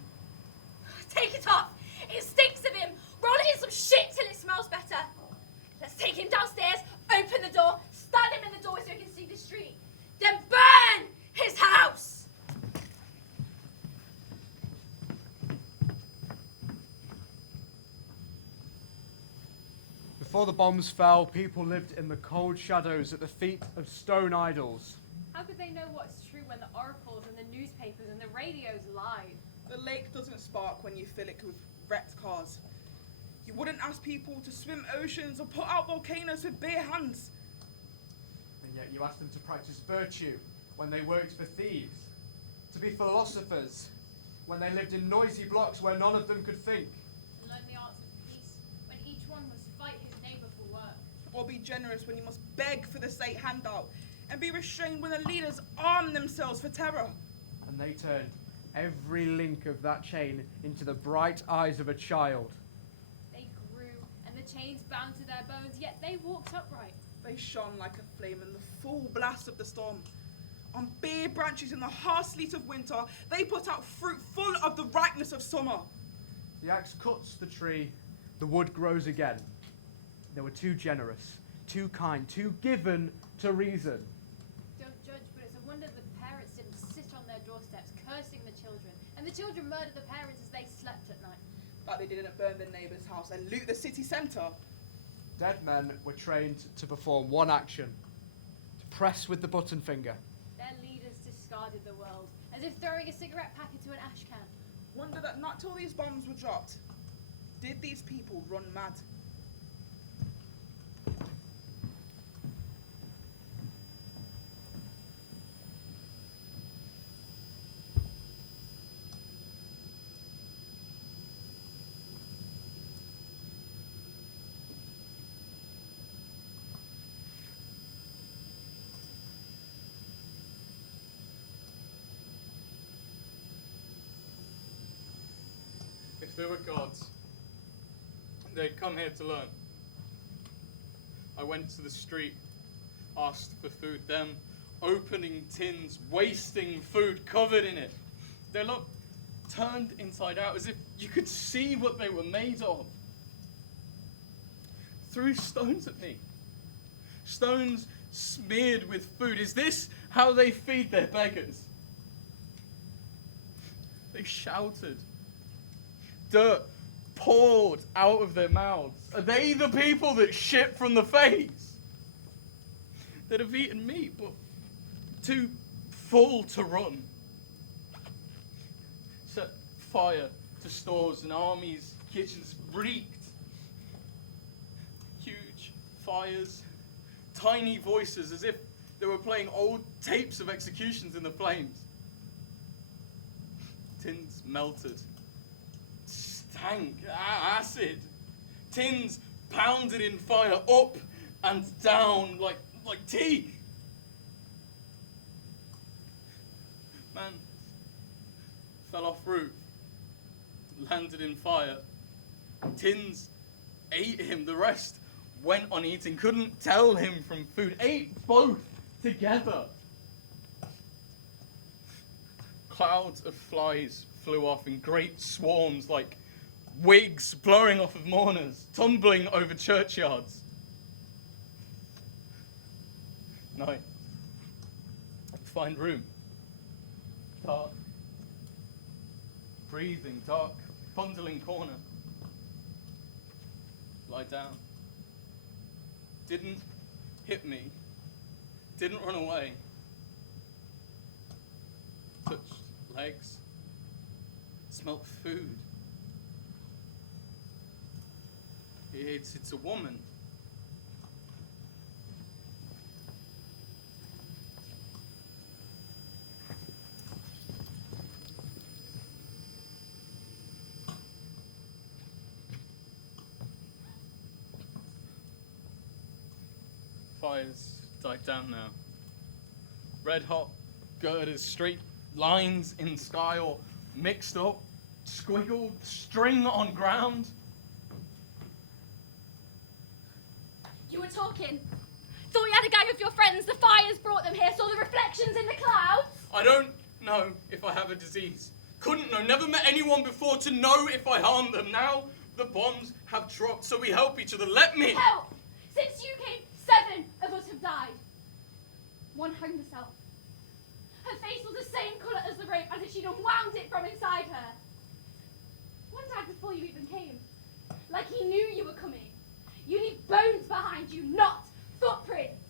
Take it off. It stinks of him. Roll it in some shit till it smells better. Let's take him downstairs, open the door, stand him in the doorway so he can see the street. Then burn his house. Before the bombs fell, people lived in the cold shadows at the feet of stone idols. How could they know what's true when the oracles and the newspapers and the radios lied? The lake doesn't spark when you fill it with wrecked cars. You wouldn't ask people to swim oceans or put out volcanoes with bare hands. And yet you asked them to practice virtue when they worked for thieves, to be philosophers when they lived in noisy blocks where none of them could think. And learn the arts of peace when each one must fight his neighbour for work. Or be generous when you must beg for the state handout, and be restrained when the leaders arm themselves for terror. And they turned every link of that chain into the bright eyes of a child. They grew, and the chains bound to their bones, yet they walked upright. They shone like a flame in the full blast of the storm. On bare branches in the harsh sleet of winter, they put out fruit full of the ripeness of summer. The axe cuts the tree, the wood grows again. They were too generous, too kind, too given to reason. Don't judge, but it's a wonder the parents didn't sit on their doorsteps cursing the children, and the children murdered the parents as they slept at night. Like they didn't burn the neighbour's house and loot the city centre. Dead men were trained to perform one action, to press with the button finger. Their leaders discarded the world, as if throwing a cigarette pack into an ash can. Wonder that not till these bombs were dropped, did these people run mad. If there were gods, they'd come here to learn. I went to the street, asked for food, them opening tins, wasting food covered in it. They looked turned inside out as if you could see what they were made of. Threw stones at me. Stones smeared with food. Is this how they feed their beggars? They shouted. Dirt poured out of their mouths. Are they the people that shit from the face? That have eaten meat, but too full to run. Set fire to stores and armies' kitchens reeked. Huge fires, tiny voices as if they were playing old tapes of executions in the flames. Tins melted. Stank, acid. Tins pounded in fire, up and down like teeth. Man fell off roof, landed in fire. Tins ate him. The rest went on eating. Couldn't tell him from food. Ate both together. Clouds of flies flew off in great swarms like wigs blowing off of mourners, tumbling over churchyards. Night. Find room. Dark. Breathing, dark, bundling corner. Lie down. Didn't hit me. Didn't run away. Touched legs. Smelt food. It's a woman. Fires died down now. Red hot girders, straight lines in sky, or mixed up, squiggled, string on ground. You were talking. Thought you had a gang of your friends. The fires brought them here. Saw the reflections in the clouds. I don't know if I have a disease. Couldn't know. Never met anyone before to know if I harmed them. Now the bombs have dropped, so we help each other. Let me. Help! Since you came, 7 of us have died. One hung herself. Her face was the same colour as the rope, as if she'd unwound it from inside her. One died before you even came. Like he knew you were coming. You leave bones behind you, not footprints.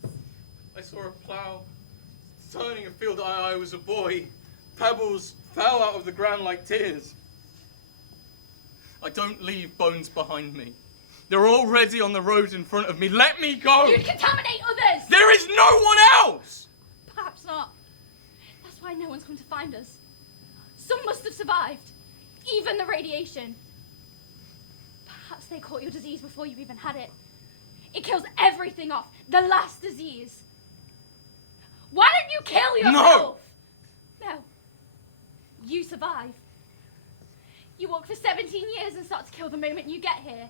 I saw a plough turning a field. I was a boy. Pebbles fell out of the ground like tears. I don't leave bones behind me. They're already on the road in front of me. Let me go! You'd contaminate others! There is no one else! Perhaps not. That's why no one's come to find us. Some must have survived. Even the radiation. Perhaps they caught your disease before you even had it. It kills everything off. The last disease. Why don't you kill yourself? No! You survive. You walk for 17 years and start to kill the moment you get here.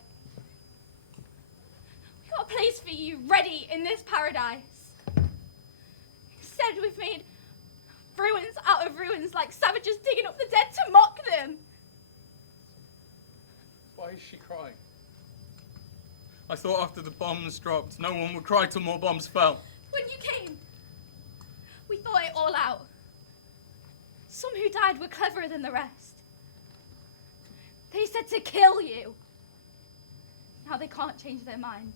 We've got a place for you ready in this paradise. Instead, we've made ruins out of ruins, like savages digging up the dead to mock them. Why is she crying? I thought after the bombs dropped, no one would cry till more bombs fell. When you came, we thought it all out. Some who died were cleverer than the rest. They said to kill you. Now they can't change their minds.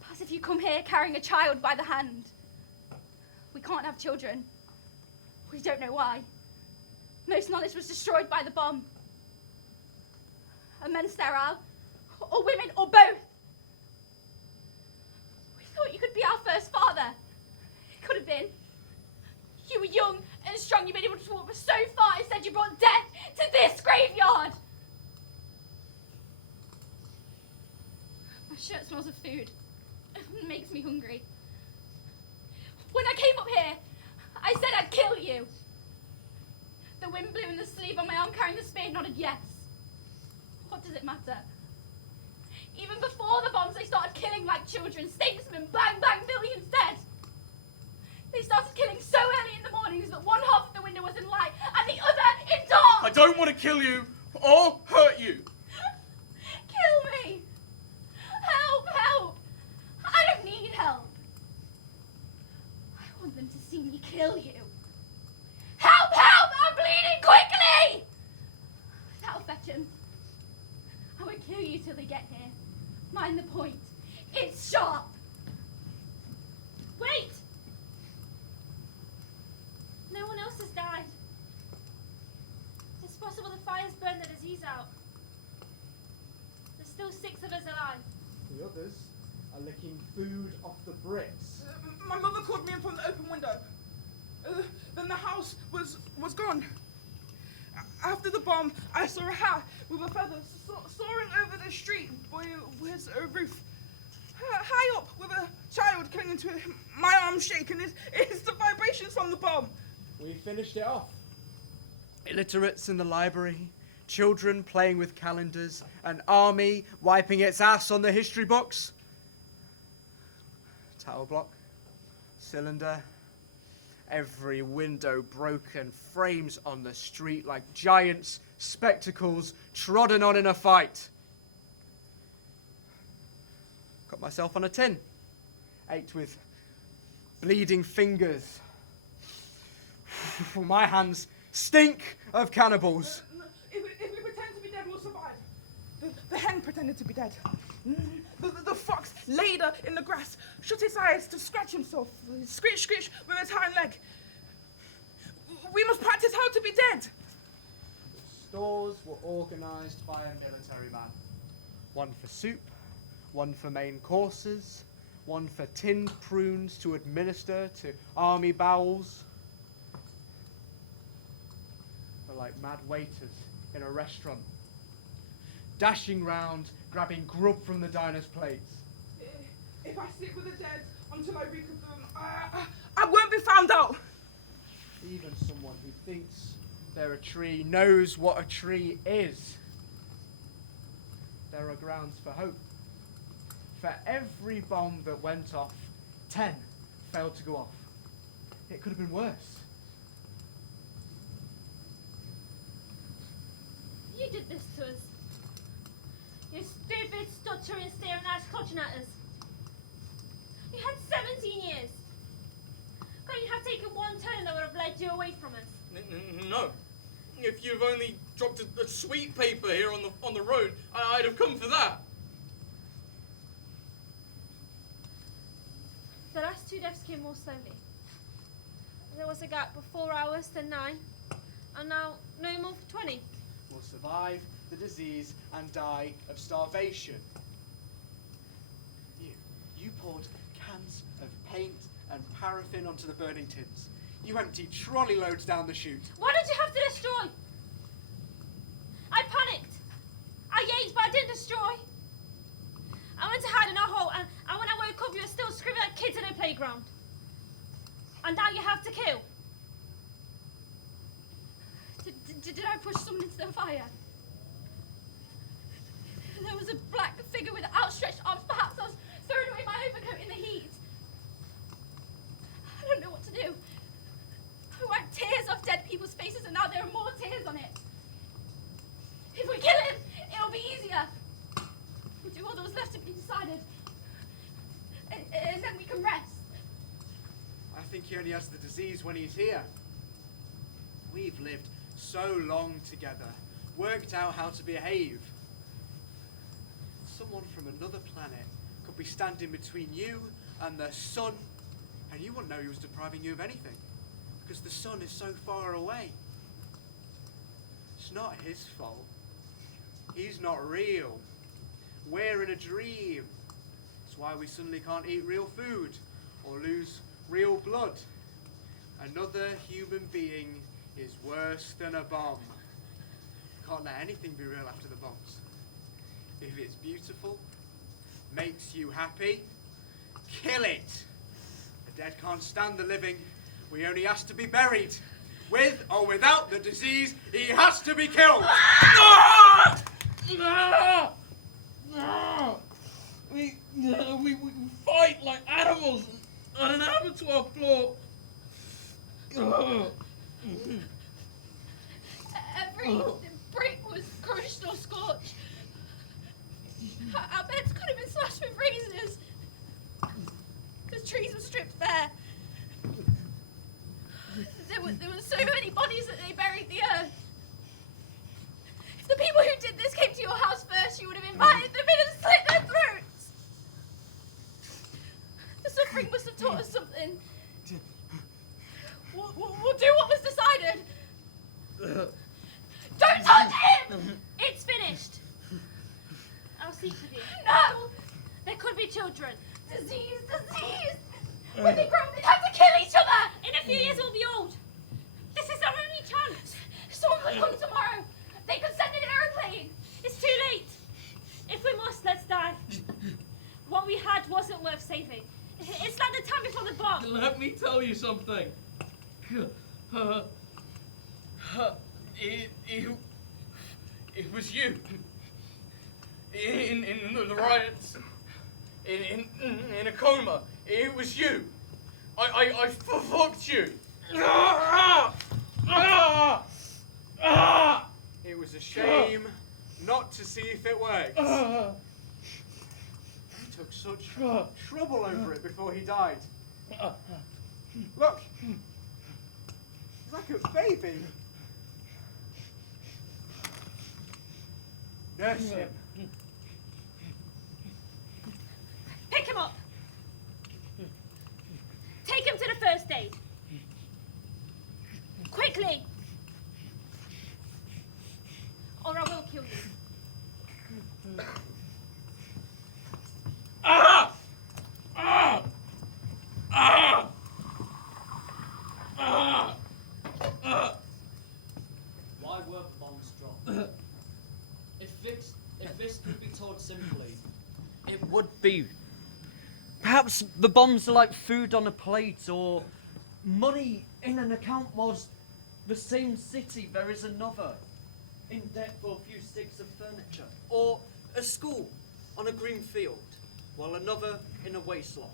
Perhaps if you come here carrying a child by the hand. We can't have children. We don't know why. Most knowledge was destroyed by the bomb. Are men sterile? Or women? Or both? We thought you could be our first father. It could have been. You were young and strong. You've been able to walk so far. Instead, you brought death to this graveyard. My shirt smells of food. It makes me hungry. When I came up here, I said I'd kill you. The wind blew in the sleeve on my arm carrying the spade nodded yes. What does it matter? Even before the bombs, they started killing like children. Statesmen, bang, bang, billions dead. They started killing so early in the mornings that one half of the window was in light and the other in dark. I don't want to kill you or hurt you. Kill me. Help, help. I don't need help. I want them to see me kill you. Help, help, I'm bleeding, quickly. That'll fetch 'em. I won't kill you till they get here. Mind the point. It's sharp. Wait! No one else has died. It's possible the fires burned the disease out. There's still 6 of us alive. The others are licking food off the bricks. My mother called me in from the open window. Then the house was gone. After the bomb, I saw a hat with a feather soaring over the street with a roof. High up with a child clinging to it. My arm's shaking. It's the vibrations from the bomb. We finished it off. Illiterates in the library, children playing with calendars, an army wiping its ass on the history books. Tower block, cylinder, Every window broken, frames on the street like giants' spectacles trodden on in a fight. Got myself on a tin, ate with bleeding fingers. My hands stink of cannibals. If we pretend to be dead, we'll survive. The hen pretended to be dead. The fox laid her in the grass, shut his eyes to scratch himself, screech, screech with his hind leg. We must practice how to be dead. The stores were organised by a military man. One for soup, one for main courses, one for tinned prunes to administer to army bowels. They're like mad waiters in a restaurant, dashing round, grabbing grub from the diners' plates. If I stick with the dead until I reconfirm, I won't be found out. Even someone who thinks they're a tree knows what a tree is. There are grounds for hope. For every bomb that went off, 10 failed to go off. It could have been worse. You did this to us. You stupid, stuttering, staring eyes clutching at us. You had 17 years. Couldn't you have taken one turn that would have led you away from us? No. If you've only dropped a sweet paper here on the road, I'd have come for that. The last 2 deaths came more slowly. There was a gap of 4 hours, then 9, and now no more for 20. Will survive the disease and die of starvation. You poured cans of paint and paraffin onto the burning tins. You emptied trolley loads down the chute. Why did you have to destroy? I panicked. I yelled, but I didn't destroy. I went to hide in a hole, and when I woke up, you were still screaming like kids in a playground. And now you have to kill. Did I push someone into the fire? There was a black figure with outstretched arms. Perhaps I was throwing away my overcoat in the heat. I don't know what to do. I wiped tears off dead people's faces, and now there are more tears on it. If we kill him, it'll be easier. We'll do all that was left to be decided. And then we can rest. I think he only has the disease when he's here. We've lived so long together, worked out how to behave. Someone from another planet could be standing between you and the sun, and you wouldn't know he was depriving you of anything, because the sun is so far away. It's not his fault. He's not real. We're in a dream. It's why we suddenly can't eat real food or lose real blood. Another human being is worse than a bomb. Can't let anything be real after the bombs. If it's beautiful, makes you happy, kill it. The dead can't stand the living. We only ask to be buried. With or without the disease, he has to be killed. We fight like animals on an abattoir floor. Every brick was crushed or scorched. Our beds could have been slashed with razors. The trees were stripped bare. There were so many bodies that they buried the earth. If the people who did this came to your house first, you would have invited them in and slit their throats. The suffering must have taught us something. We'll do what was decided. Don't touch him! It's finished. I'll sleep with you. No! There could be children. Disease! When they grow up, they have to kill each other! In a few years, we'll be old. This is our only chance. Someone could come tomorrow. They could send an aeroplane. It's too late. If we must, let's die. What we had wasn't worth saving. It's like the time before the bomb. Let me tell you something. It was you. In the riots. In a coma. It was you. I fucked you. It was a shame not to see if it worked. He took such trouble over it before he died. Look, he's like a baby. Nurse him. Pick him up. Take him to the first aid. Quickly. Or I will kill you. Why were the bombs dropped? If this could be told simply, it would be. Perhaps the bombs are like food on a plate, or money in an account was the same city there is another, in debt for a few sticks of furniture, or a school on a green field, while another in a wasteland.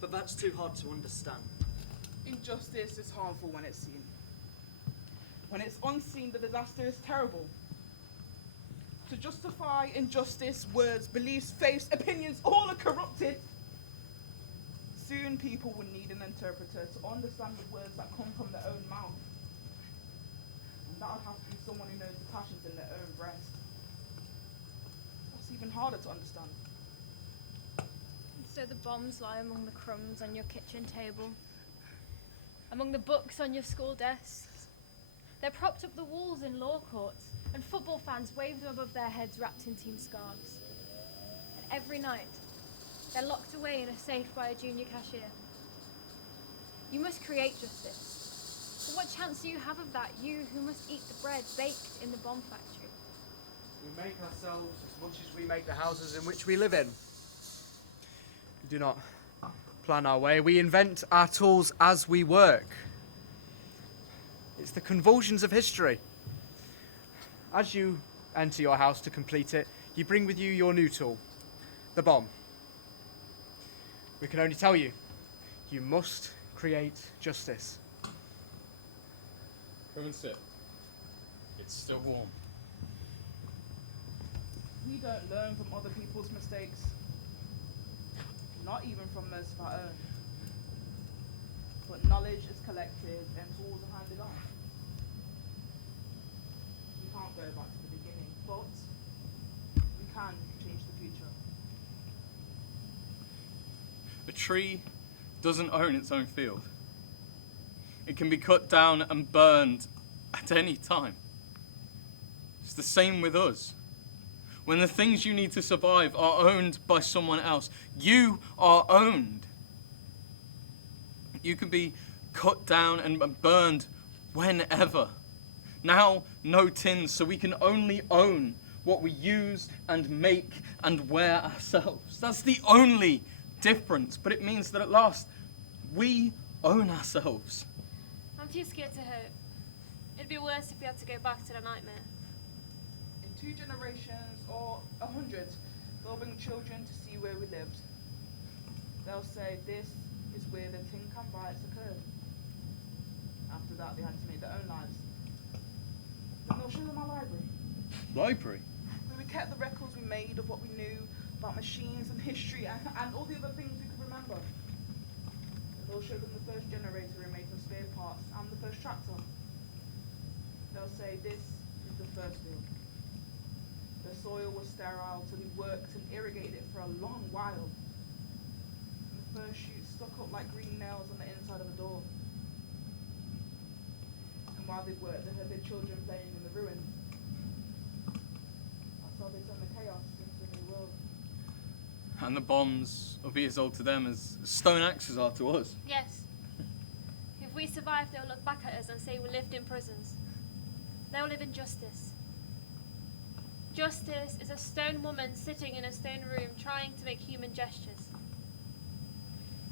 But that's too hard to understand. Injustice is harmful when it's seen. When it's unseen, the disaster is terrible. To justify injustice, words, beliefs, faiths, opinions, all are corrupted. Soon people will need an interpreter to understand the words that come from their own mouth. And that would have to be someone who knows the passions in their own breast. That's even harder to understand. So the bombs lie among the crumbs on your kitchen table, among the books on your school desks. They're propped up the walls in law courts, and football fans wave them above their heads wrapped in team scarves. And every night, they're locked away in a safe by a junior cashier. You must create justice. But what chance do you have of that, you who must eat the bread baked in the bomb factory? We make ourselves as much as we make the houses in which we live in. We do not plan our way. We invent our tools as we work. It's the convulsions of history. As you enter your house to complete it, you bring with you your new tool, the bomb. We can only tell you, you must create justice. Come and sit. It's still warm. We don't learn from other people's mistakes. Not even from those of our own. But knowledge is collected and tools are handed on. We can't go back to the beginning, but we can change the future. A tree doesn't own its own field. It can be cut down and burned at any time. It's the same with us. When the things you need to survive are owned by someone else, you are owned. You can be cut down and burned whenever. Now, no tins, so we can only own what we use and make and wear ourselves. That's the only difference, but it means that at last, we own ourselves. I'm too scared to hurt. It'd be worse if we had to go back to the nightmare. In 2 generations or 100, they'll bring children to see where we lived. They'll say this is where the Tinkan riots occurred. After that, they had to make their own lives. Then they'll show them our library. Library? Where we kept the records we made of what we knew about machines and history and all the other things we could remember. And they'll show them the first generator we made from spare parts and the first tractor. They'll say this is the first field. The soil was sterile, so we worked and irrigated it for a long while. And the first shoots stuck up like green nails on the inside of a door. And while they worked, they heard their children playing in the ruins. That's how they turned the chaos into a new world. And the bombs will be as old to them as stone axes are to us. Yes. If we survive, they'll look back at us and say we lived in prisons. They'll live in justice. Justice is a stone woman sitting in a stone room trying to make human gestures.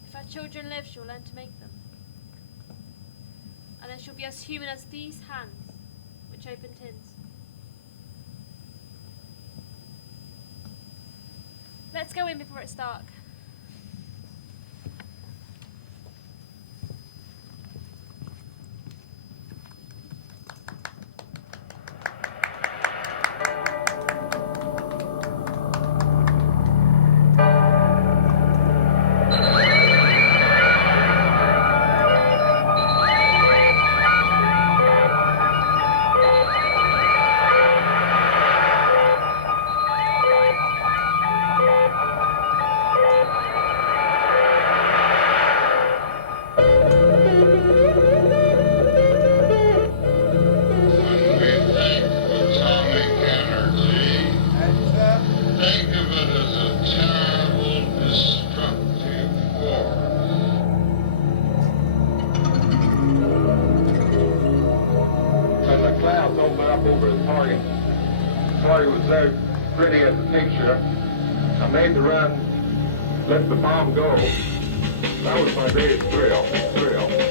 If our children live, she'll learn to make them. And then she'll be as human as these hands, which open tins. Let's go in before it's dark. house opened up over the target. The target was there, pretty as a picture. I made the run, let the bomb go. That was my greatest thrill.